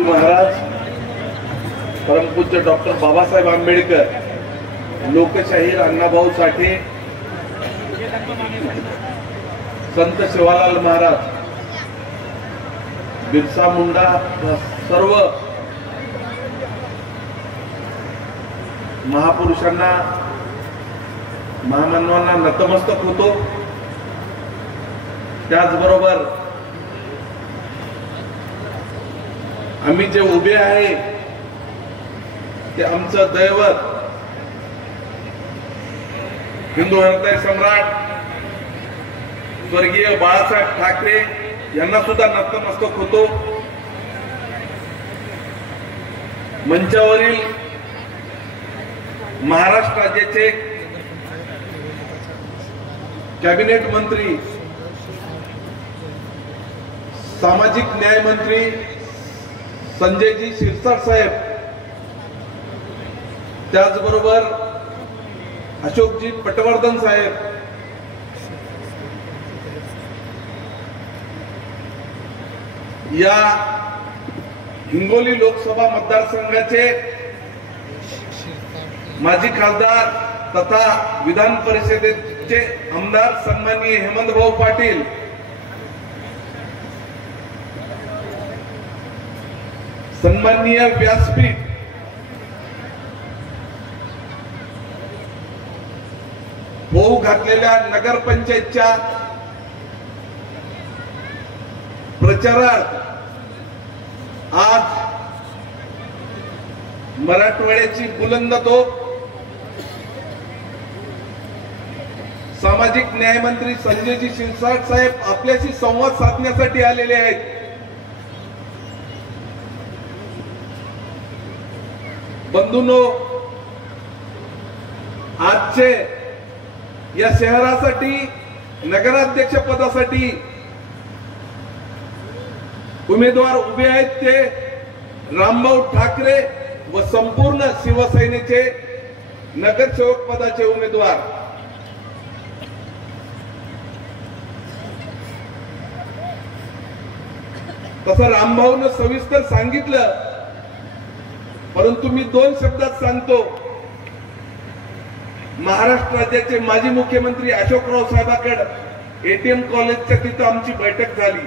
महाराज परमपूज्य डॉक्टर बाबासाहेब आंबेडकर, लोकशाहीर अण्णाभाऊ साठे, संत शिवालाल महाराज, बिरसा मुंडा सर्व महापुरुषांना, महामानवांना नतमस्तक होतो। त्याचबरोबर आम्ही जे उभे आहे ते आमचं दैवत हिंदू हृदय सम्राट स्वर्गीय बाळासाहेब ठाकरे यांना सुद्धा नतमस्तक होतो। मंचावरील महाराष्ट्र राज्याचे कॅबिनेट मंत्री, सामाजिक न्याय मंत्री संजयजी शिरसाट साहेब, त्याचबरोबर अशोकजी पटवर्धन साहेब, या हिंगोली लोकसभा मतदारसंघाचे माजी खासदार तथा विधान परिषदेचे आमदार सन्माननीय हेमंतभाऊ पाटील, सन्माननीय व्यासपीठ, होऊ घातलेल्या नगरपंचायतच्या प्रचारात आज मराठवाड्याची बुलंद तोफ सामाजिक न्याय मंत्री संजयजी शिरसाट साहेब आपल्याशी संवाद साधण्यासाठी आलेले आहेत। बंधूंनो, आजचे या शहरासाठी नगराध्यक्ष पदासाठी उमेदवार उभे आहेत ते रामभाऊ ठाकरे व संपूर्ण शिवसेनेचे नगरसेवक पदाचे उमेदवार। तसं रामभाऊनं सविस्तर सांगितलं, परंतु मी दोन शब्दात सांगतो। महाराष्ट्र राज्याचे माजी मुख्यमंत्री अशोकराव साहेबांकडे एटीएम कॉलेजच्या तिथं आमची बैठक झाली।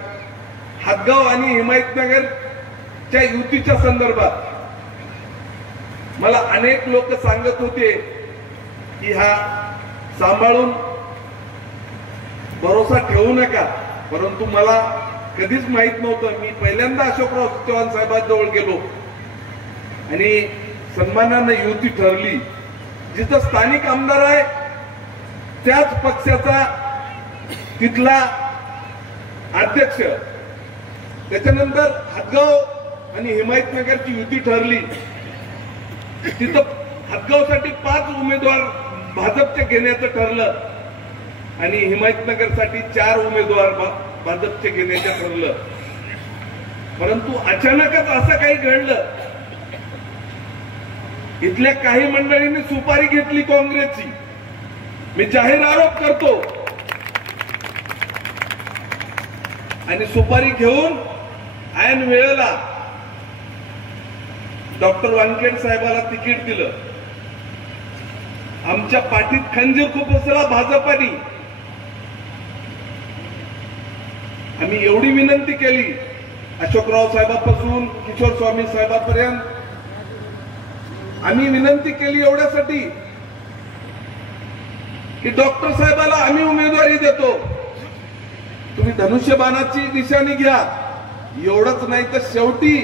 हातगाव आणि हिमायतनगरच्या युतीच्या संदर्भात मला अनेक लोक सांगत होते की हा सांभाळून भरोसा ठेवू नका, परंतु मला कधीच माहित नव्हतं। मी पहिल्यांदा अशोकराव चव्हाण साहेबांजवळ गेलो आणि सन्मानानं युती ठरली। जिथं स्थानिक आमदार आहे त्याच पक्षाचा तिथला अध्यक्ष, त्याच्यानंतर हातगाव आणि हिमायतनगरची युती ठरली। तिथं हातगावसाठी 5 उमेदवार भाजपचे घेण्याचं ठरलं आणि हिमायतनगरसाठी 4 उमेदवार भाजपचे घेण्याचं ठरलं। परंतु अचानकच असं काही घडलं, इथल्या काही मंडळींनी सुपारी घेतली काँग्रेसची। मी जाहीर आरोप करतो, आणि सुपारी घेऊन ऐन वेळेला डॉक्टर वानखेडे साहेबाला तिकीट दिलं। आमच्या पाठीत खंजीर खुपसला भाजपाने। आम्ही एवढी विनंती केली अशोकराव साहेबांपासून किशोर स्वामी साहेबांपर्यंत, आम्ही विनंती केली एवढ्यासाठी की डॉक्टर साहेबाला आम्ही उमेदवारी देतो, तुम्ही धनुष्यबाणाची निशाणी घ्या। एवढंच नाही तर शेवटी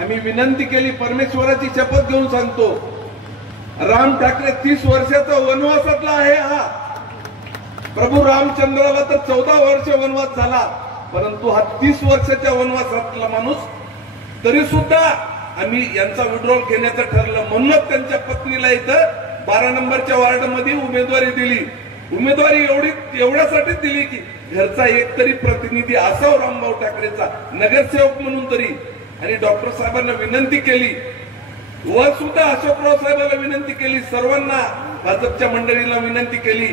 आम्ही विनंती केली, परमेश्वराची शपथ घेऊन सांगतो, राम ठाकरे 30 वर्षाचा वनवासातला आहे। हा प्रभू रामचंद्राला तर 14 वर्ष वनवास झाला, परंतु हा 30 वर्षाच्या वनवासातला माणूस, तरी सुद्धा आम्ही यांचा विड्रॉल घेण्याचं ठरलं। म्हणूनच त्यांच्या पत्नीला इथं 12 नंबरच्या वार्डमध्ये उमेदवारी दिली। उमेदवारी एवढ्यासाठी दिली की घरचा एक तरी प्रतिनिधी असावा रामभाऊ ठाकरेचा, नगरसेवक म्हणून तरी। आणि डॉक्टर साहेबांना विनंती केली व सुद्धा अशोकराव साहेबांना विनंती केली, सर्वांना भाजपच्या मंडळीला विनंती केली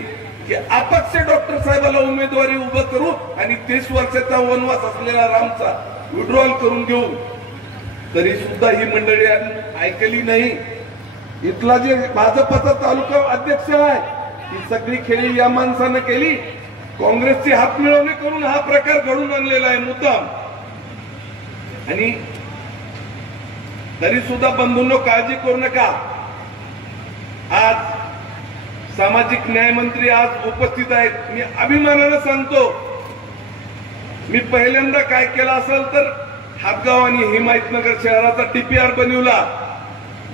की अपक्ष डॉक्टर साहेबाला उमेदवारी उभं करू आणि 30 वर्षाचा वनवास असलेला रामचा विड्रॉल करून घेऊ। तरी सुद्धा ही मंडळी ऐकली नाही. इथला जे भाजपचा तालुका अध्यक्ष आहे ही सगळी खेळी या माणसानं केली. काँग्रेसचे हात मिळवणे करून हा प्रकार घडून आणलेला आहे मुद्दाम. आणि तरी सुद्धा बंधूंनो काळजी करू नका. आज सामाजिक न्याय मंत्री आज उपस्थित आहेत. मी अभिमानानं सांगतो, मी पहिल्यांदा काय केलं असेल तर हातगाव आणि हिमायतनगर शहराचा DPR बनवला,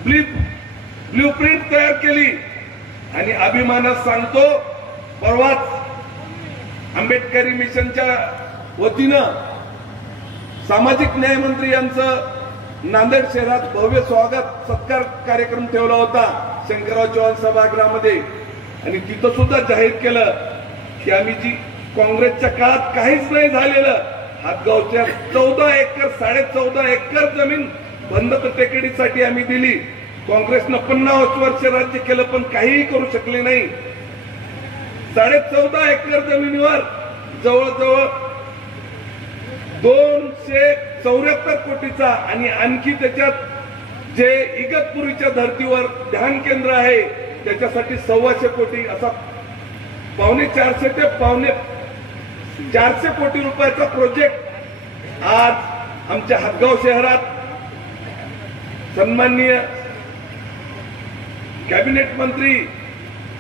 ब्ल्यूप्रिंट तयार केली. आणि अभिमानात सांगतो, परवाच आंबेडकरी मिशनच्या वतीनं सामाजिक न्याय मंत्री यांचं नांदेड शहरात भव्य स्वागत सत्कार कार्यक्रम ठेवला होता शंकरराव चव्हाण सभागृहामध्ये. आणि तिथं सुद्धा जाहीर केलं की आम्ही जी काँग्रेसच्या काळात काहीच नाही झालेलं, हातगावच्या 14 एकर 14.5 एकर जमीन बंदत टेकडीसाठी आम्ही दिली. काँग्रेसनं 50 वर्ष राज्य केलं पण काहीही करू शकले नाही. 14.5 एकर जमिनीवर जवळजवळ 274 कोटीचा आणि आणखी त्याच्यात जे इगतपुरीच्या धर्तीवर ध्यान केंद्र आहे त्याच्यासाठी 125 कोटी असा 350 ते 400 कोटी रुपयाचा प्रोजेक्ट आज आमच्या हातगाव शहरात सन्माननीय कॅबिनेट मंत्री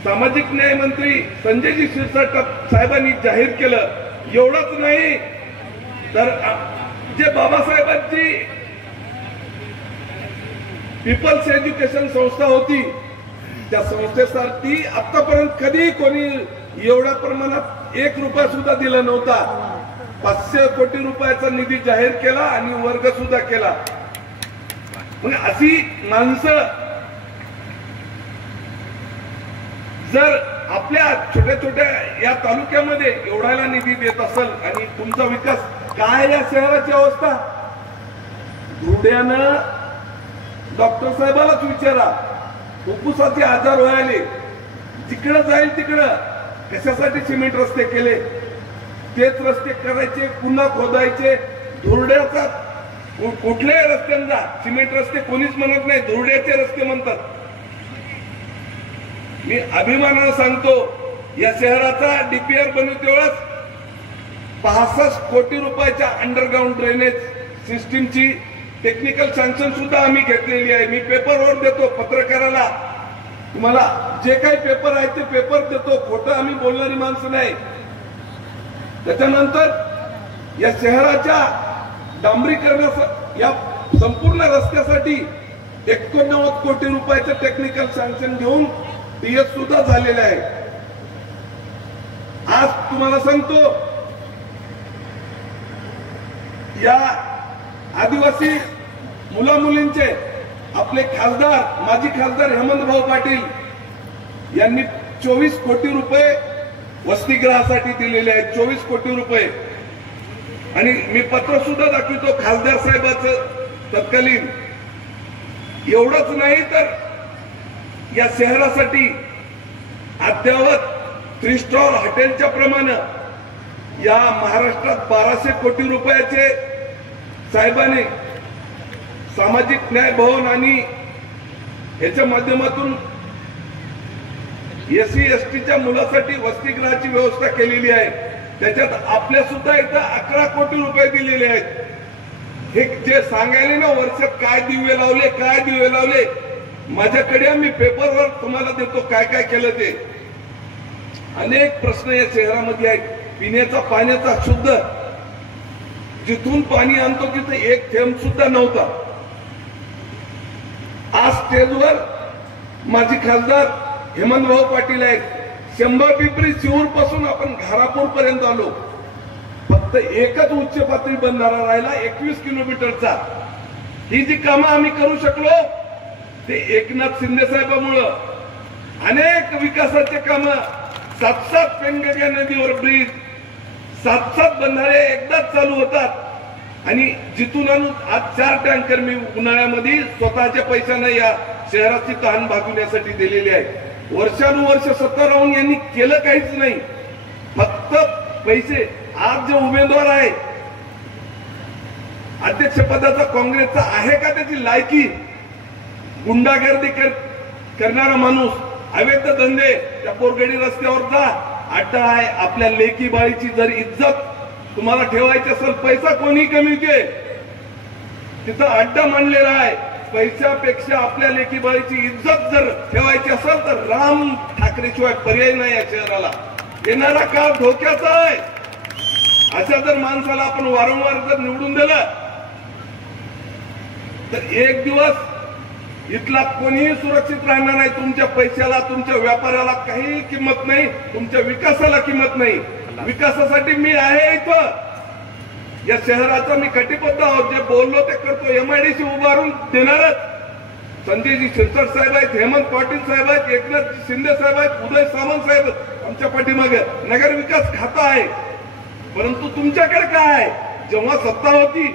सामाजिक न्याय मंत्री संजयजी शिरसाट साहेबांनी जाहीर केलं. एवढंच नाही तर जे बाबासाहेबांची पीपल्स एज्युकेशन संस्था होती त्या संस्थेसाठी आतापर्यंत कधी कोणी एवढ्या प्रमाणात 1 रुपया सुद्धा दिला नव्हता. 500 कोटी रुपयाचा निधी जाहीर केला आणि वर्ग सुद्धा केला. म्हणजे अशी माणसं जर आपल्या छोट्या छोट्या या तालुक्यामध्ये एवढ्याला निधी देत असेल आणि तुमचा विकास काय, या शहराची अवस्था धुड्यानं डॉक्टर साहेबालाच विचारा. फुफ्फुसाचे आजार व्हायले, जिकडं जाईल तिकडं कशासाठी सिमेंट रस्ते केले, तेच रस्ते करायचे पुन्हा खोदायचे. धुरड्याचा कुठल्याही रस्त्यांचा सिमेंट रस्ते कोणीच म्हणत नाही, धुरड्याचे रस्ते म्हणतात. मी अभिमानानं सांगतो, या शहराचा DPR बनवू तेव्हाच 65 कोटी रुपयाच्या अंडरग्राउंड ड्रेनेज सिस्टीमची टेक्निकल सँक्शन सुद्धा आम्ही घेतलेली आहे. मी पेपरवर देतो पत्रकाराला, तुम्हाला जे काही पेपर आहे ते पेपर देतो. खोटं आम्ही बोलणारी माणसं नाही. त्याच्यानंतर या शहराच्या डांबरीकरणासाठी या संपूर्ण रस्त्यासाठी 89 कोटी रुपयाचं टेक्निकल सँक्शन घेऊन TS सुद्धा झालेलं आहे. आज तुम्हाला सांगतो, या आदिवासी मुला मुलींचे आपले खासदार माजी खासदार हेमंतभाऊ पाटील यांनी 24 कोटी रुपये वसतिगृहासाठी दिलेले आहेत. 24 कोटी रुपये. आणि मी पत्र सुद्धा दाखवतो खासदार साहेबांचं तत्कालीन. एवढंच नाही तर या शहरासाठी अद्यावत 3 स्टार हॉटेलच्या प्रमाणे या महाराष्ट्रात 1200 कोटी रुपयाचे साहेबांनी सामाजिक न्याय भवन आणि याच्या माध्यमातून SC STच्या मुलासाठी वसतिगृहाची व्यवस्था केलेली आहे. त्याच्यात आपल्या सुद्धा इथं 11 कोटी रुपये दिलेले आहेत. हे जे सांगायले ना वर्षात काय दिवे लावले, काय दिवे लावले, माझ्याकडे मी पेपरवर तुम्हाला देतो काय काय केलं ते. अनेक प्रश्न या शहरामध्ये आहेत. पिण्याचा पाण्याचा शुद्ध जिथून पाणी आणतो तिथे एक थेंब सुद्धा नव्हता. आज स्टेजवर माजी खासदार हेमंतभाऊ पाटील आहेत. 100 पिंपरी शिवूर पासून आपण घारापूर पर्यंत आलो. फक्त एकच उच्च पातळी बंधारा राहिला 21 किलोमीटरचा. ही जी कामं आम्ही करू शकलो ते एकनाथ शिंदे साहेबांमुळं. अनेक विकासाचे कामं, 7 पेनगंगा नदीवर ब्रिज, 7 बंधारे एकदाच चालू होतात. आणि जिथून आणून आज 4 टँकर मी उन्हाळ्यामध्ये स्वतःच्या पैशानं या शहराची तहान भागवण्यासाठी दिलेली आहे. वर्षानुवर्ष सत्ता राहून यांनी केलं काहीच नाही, फक्त पैसे. आज जे उमेदवार आहे अध्यक्षपदाचा काँग्रेसचा आहे का त्याची लायकी? गुंडागर्दी करणारा माणूस, अवैध धंदे, त्या पोरगडी रस्त्यावर जा, अड्डा आहे. आपल्या लेकी बाळीची जर इज्जत तुम्हाला ठेवायची असेल, पैसा कोणी कमी दे, तिथं अड्डा मांडलेला आहे. पैशापेक्षा आपल्या लेकी बाळीची इज्जत जर ठेवायची असेल तर राम ठाकरेशिवाय पर्याय नाही. या शहराला येणारा काळ धोक्याचा आहे. अशा जर माणसाला आपण वारंवार जर निवडून दिलं तर एक दिवस इथला कोणीही सुरक्षित राहणार नाही. तुमच्या पैशाला, तुमच्या व्यापाराला काही किंमत नाही, तुमच्या विकासाला किंमत नाही. विकासासाठी मी आहे इथं, या शहराचा मी कटिबद्ध आहोत. जे बोललो ते करतो. एमआयडीसी उभारून देणारच. संजयजी शिरसाट साहेब आहेत, हेमंत पाटील साहेब आहेत, एकनाथ शिंदे साहेब आहेत, उदय सामंत साहेब आमच्या पाठीमागे. नगर विकास खातं आहे. परंतु तुमच्याकडे काय आहे? जेव्हा सत्ता होती,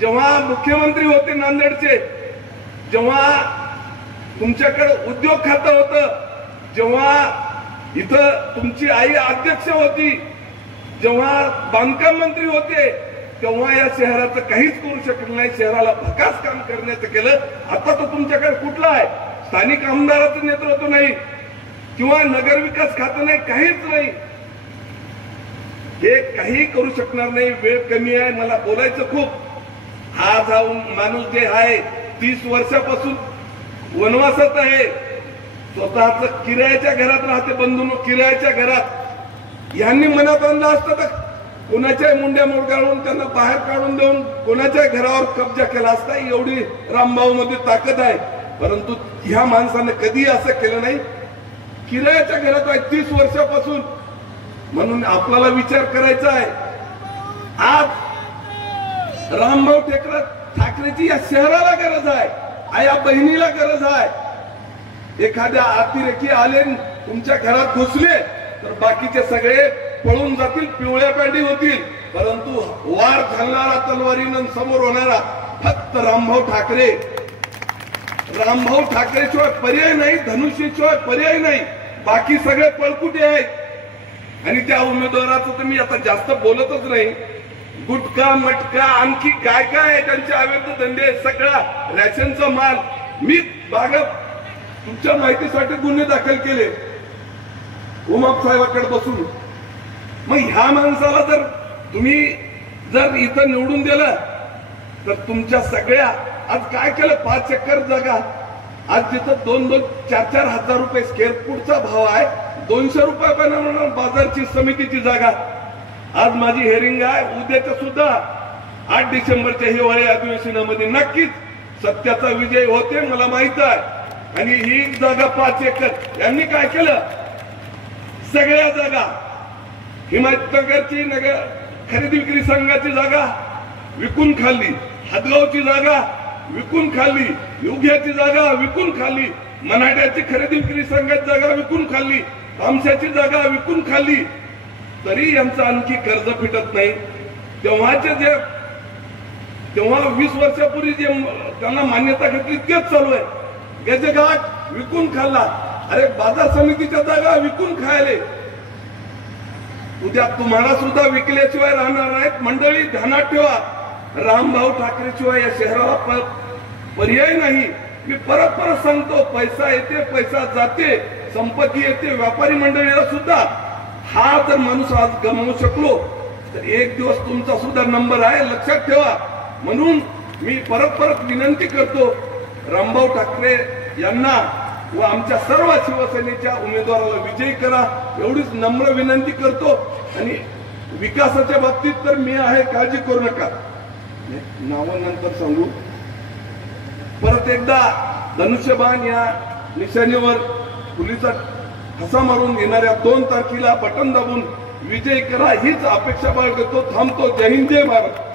जेव्हा मुख्यमंत्री होते नांदेडचे, जेव्हा तुमच्याकडे उद्योग खातं होतं, जेव्हा इथं तुमची आई अध्यक्ष होती, जेव्हा बांधकाम मंत्री होते, तेव्हा या शहराचं काहीच करू शकलं नाही. शहराला भकास काम करण्याचं केलं. आता तो तुमच्याकडे कुठला आहे? स्थानिक आमदाराचं नेतृत्व नाही किंवा नगर विकास खातं नाही, काहीच नाही. हे काही करू शकणार नाही. वेळ कमी आहे, मला बोलायचं खूप. हा जाऊन माणूस जे आहे 30 वर्षापासून वनवासात आहे, स्वतःच किरायाच्या घरात राहते. बंधूंनो, किरायाच्या घरात यांनी मनात आणलं असतं तर कोणाच्या मुंड्या मोडगाळून त्यांना बाहेर काढून देऊन कोणाच्या घरावर कब्जा केला असता. एवढी रामभाऊ मध्ये ताकद आहे. परंतु ह्या माणसाने कधी असं केलं नाही. किरायाच्या घरात आहे 30 वर्षापासून. म्हणून आपल्याला विचार करायचा आहे. आज रामभाऊ ठाकरेची या शहराला गरज आहे, आया बहिणीला गरज आहे. एखाद्या अतिरेकी आले तुमच्या घरात घुसले तर बाकीचे सगळे पळून जातील, पिवळ्या पॅडी होतील. परंतु वार घालणारा, तलवारीनं समोर होणारा फक्त रामभाऊ ठाकरे. रामभाऊ ठाकरेशिवाय पर्याय नाही, धनुष्यशिवाय पर्याय नाही. बाकी सगळे पळकुटे आहेत. आणि त्या उमेदवाराचं तर मी आता जास्त बोलतच नाही. गुटखा, मटका, आणखी काय काय आहे त्यांचे अवैध धंदे, सगळा रॅशनचा माल. मी तुमच्या माहितीसाठी गुन्हे दाखल केले उमाप साहेबांकडे बसून. मग ह्या माणसाला जर तुम्ही जर इथं निवडून दिलं तर तुमच्या सगळ्या, आज काय केलं, 5 एकर जागा आज जिथं 2-4 हजार रुपये स्क्वेअर फूटचा भाव आहे, 200 रुपयापर्यंत बाजारची समितीची जागा. आज माझी हेरिंग आहे. उद्याच्या सुद्धा 8 डिसेंबरच्या हिवाळी अधिवेशनामध्ये नक्कीच सत्याचा विजय होते, मला माहित आहे. आणि ही जागा 5 एकर यांनी काय केलं, सगळ्या जागा, हिमायतनगरची नगर खरेदी विक्री संघाची जागा विकून खाल्ली, हदगावची जागा विकून खाल्ली, युग्याची जागा विकून खाल्ली, मनाट्याची खरेदी विक्री संघाची जागा विकून खाल्ली, तामशाची जागा विकून खाल्ली. तरी यांचं आणखी कर्ज फिटत नाही. तेव्हा 20 वर्षापूर्वी जे त्यांना मान्यता घेतली तेच चालू आहे. गजघाट विकून खाल्ला. अरे बाजार समितीच्या जागा विकून खायले. उद्या तुम्हाला सुद्धा विकल्याशिवाय राहणार नाहीत. मंडळी ध्यानात ठेवा, रामभाऊ ठाकरेशिवाय या शहराला पर्याय नाही. मी परत सांगतो, पैसा येते, पैसा जाते, संपत्ती येते. व्यापारी मंडळीला सुद्धा हा जर माणूस आज गमावू शकलो तर एक दिवस तुमचा सुद्धा नंबर आहे, लक्षात ठेवा. म्हणून मी परत विनंती करतो, रामभाऊ ठाकरे यांना व आमच्या सर्व शिवसेनेच्या उमेदवाराला विजयी करा, एवढीच नम्र विनंती करतो. आणि विकासाच्या बाबतीत तर मी आहे, काळजी करू नका. नावानंतर सांगू. परत एकदा धनुष्यबाण या निशाणीवर पोलिसात ठसा मारून येणाऱ्या 2 तारखेला बटन दाबून विजय करा हीच अपेक्षा बाळगतो. थांबतो. जय हिंद, जय भारत.